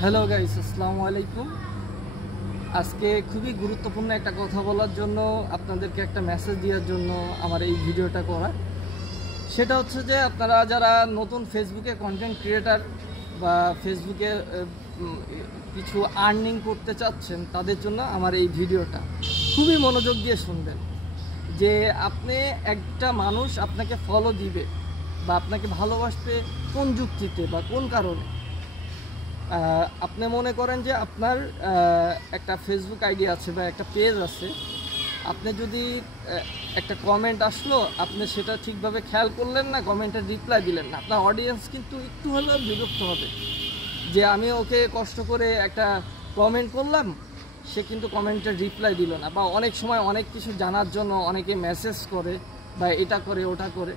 Hello guys, আসসালামু আলাইকুম। আজকে খুবই গুরুত্বপূর্ণ একটা কথা বলার জন্য, আপনাদেরকে একটা মেসেজ দেওয়ার জন্য আমার এই ভিডিওটা করা। সেটা হচ্ছে যে আপনারা যারা নতুন ফেসবুকে কন্টেন্ট ক্রিয়েটার বা ফেসবুকে কিছু আর্নিং করতে চাচ্ছেন, তাদের জন্য আমার এই ভিডিওটা খুবই মনোযোগ দিয়ে শুনবেন। যে আপনি একটা মানুষ আপনাকে ফলো দিবে বা আপনাকে ভালোবাসবে কোন যুক্তিতে বা কোন কারণে। আপনি মনে করেন যে আপনার একটা ফেসবুক আইডি আছে বা একটা পেজ আছে, আপনি যদি একটা কমেন্ট আসলো, আপনি সেটা ঠিকভাবে খেয়াল করলেন না, কমেন্টের রিপ্লাই দিলেন না, আপনার অডিয়েন্স কিন্তু একটু হলেও বিরক্ত হবে যে আমি ওকে কষ্ট করে একটা কমেন্ট করলাম, সে কিন্তু কমেন্টের রিপ্লাই দিল না। বা অনেক সময় অনেক কিছু জানার জন্য অনেকে মেসেজ করে বা এটা করে ওটা করে।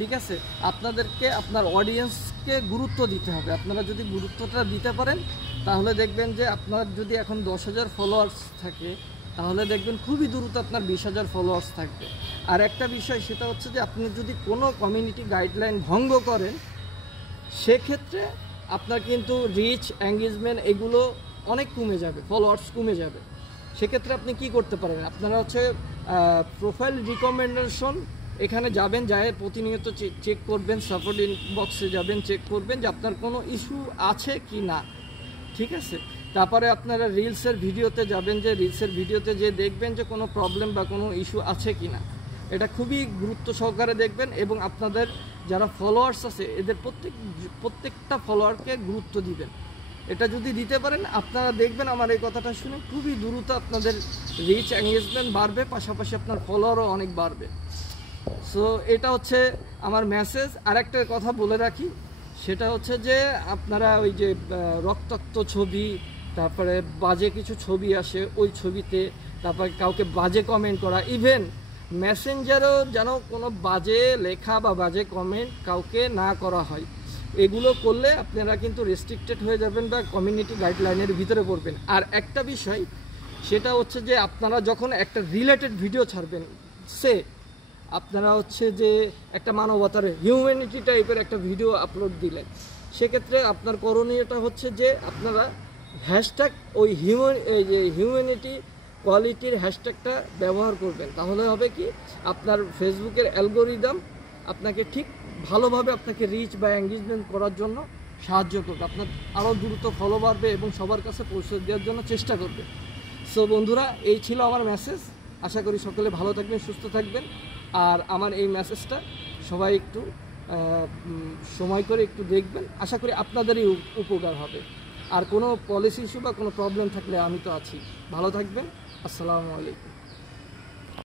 ঠিক আছে, আপনাদেরকে আপনার অডিয়েন্সকে গুরুত্ব দিতে হবে। আপনারা যদি গুরুত্বটা দিতে পারেন, তাহলে দেখবেন যে আপনার যদি এখন 10,000 ফলোয়ার্স থাকে, তাহলে দেখবেন খুবই দ্রুত আপনার 20,000 ফলোয়ার্স থাকবে। আর একটা বিষয়, সেটা হচ্ছে যে আপনি যদি কোনো কমিউনিটি গাইডলাইন ভঙ্গ করেন, সেক্ষেত্রে আপনার কিন্তু রিচ, এঙ্গেজমেন্ট এগুলো অনেক কমে যাবে, ফলোয়ার্স কমে যাবে। সেক্ষেত্রে আপনি কি করতে পারেন, আপনারা হচ্ছে প্রোফাইল রিকমেন্ডেশন এখানে যাবেন, যায় প্রতিনিয়ত চেক করবেন, সাপোর্ট ইনবক্সে যাবেন, চেক করবেন যে আপনার কোনো ইস্যু আছে কি না। ঠিক আছে, তারপরে আপনারা রিলসের ভিডিওতে যাবেন, যে রিলসের ভিডিওতে যে দেখবেন যে কোনো প্রবলেম বা কোনো ইস্যু আছে কি না। এটা খুবই গুরুত্ব সহকারে দেখবেন এবং আপনাদের যারা ফলোয়ার্স আছে এদের প্রত্যেকটা ফলোয়ারকে গুরুত্ব দিবেন। এটা যদি দিতে পারেন, আপনারা দেখবেন আমার এই কথাটা শুনে খুবই দ্রুত আপনাদের রিচ, এঙ্গেজমেন্ট বাড়বে, পাশাপাশি আপনার ফলোয়ারও অনেক বাড়বে। সো এটা হচ্ছে আমার মেসেজ। আরেকটা কথা বলে রাখি, সেটা হচ্ছে যে আপনারা ওই যে রক্তাক্ত ছবি, তারপরে বাজে কিছু ছবি আসে ওই ছবিতে, তারপরে কাউকে বাজে কমেন্ট করা, ইভেন মেসেঞ্জারও যেন কোনো বাজে লেখা বা বাজে কমেন্ট কাউকে না করা হয়। এগুলো করলে আপনারা কিন্তু রেস্ট্রিক্টেড হয়ে যাবেন বা কমিউনিটি গাইডলাইনের ভিতরে পড়বেন। আর একটা বিষয়, সেটা হচ্ছে যে আপনারা যখন একটা রিলেটেড ভিডিও ছাড়বেন, আপনারা হচ্ছে যে একটা মানবতার হিউম্যানিটি টাইপের একটা ভিডিও আপলোড দিলেন, সেক্ষেত্রে আপনার করণীয়টা হচ্ছে যে আপনারা হ্যাশট্যাগ ওই হিউম্যানিটি কোয়ালিটির হ্যাশট্যাগটা ব্যবহার করবেন। তাহলে হবে কি, আপনার ফেসবুকের অ্যালগোরিদম আপনাকে ঠিক ভালোভাবে আপনাকে রিচ বা এঙ্গেজমেন্ট করার জন্য সাহায্য করবে, আপনার আরও দ্রুত ফলো বাড়বে এবং সবার কাছে পৌঁছে দেওয়ার জন্য চেষ্টা করবে। সো বন্ধুরা, এই ছিল আমার মেসেজ। আশা করি সকলে ভালো থাকবেন, সুস্থ থাকবেন। আর আমার এই মেসেজটা সবাই একটু সময় করে একটু দেখবেন, আশা করি আপনাদেরই উপকার হবে। আর কোনো পলিসি ইস্যু বা কোনো প্রবলেম থাকলে আমি তো আছি। ভালো থাকবেন। আসসালামু আলাইকুম।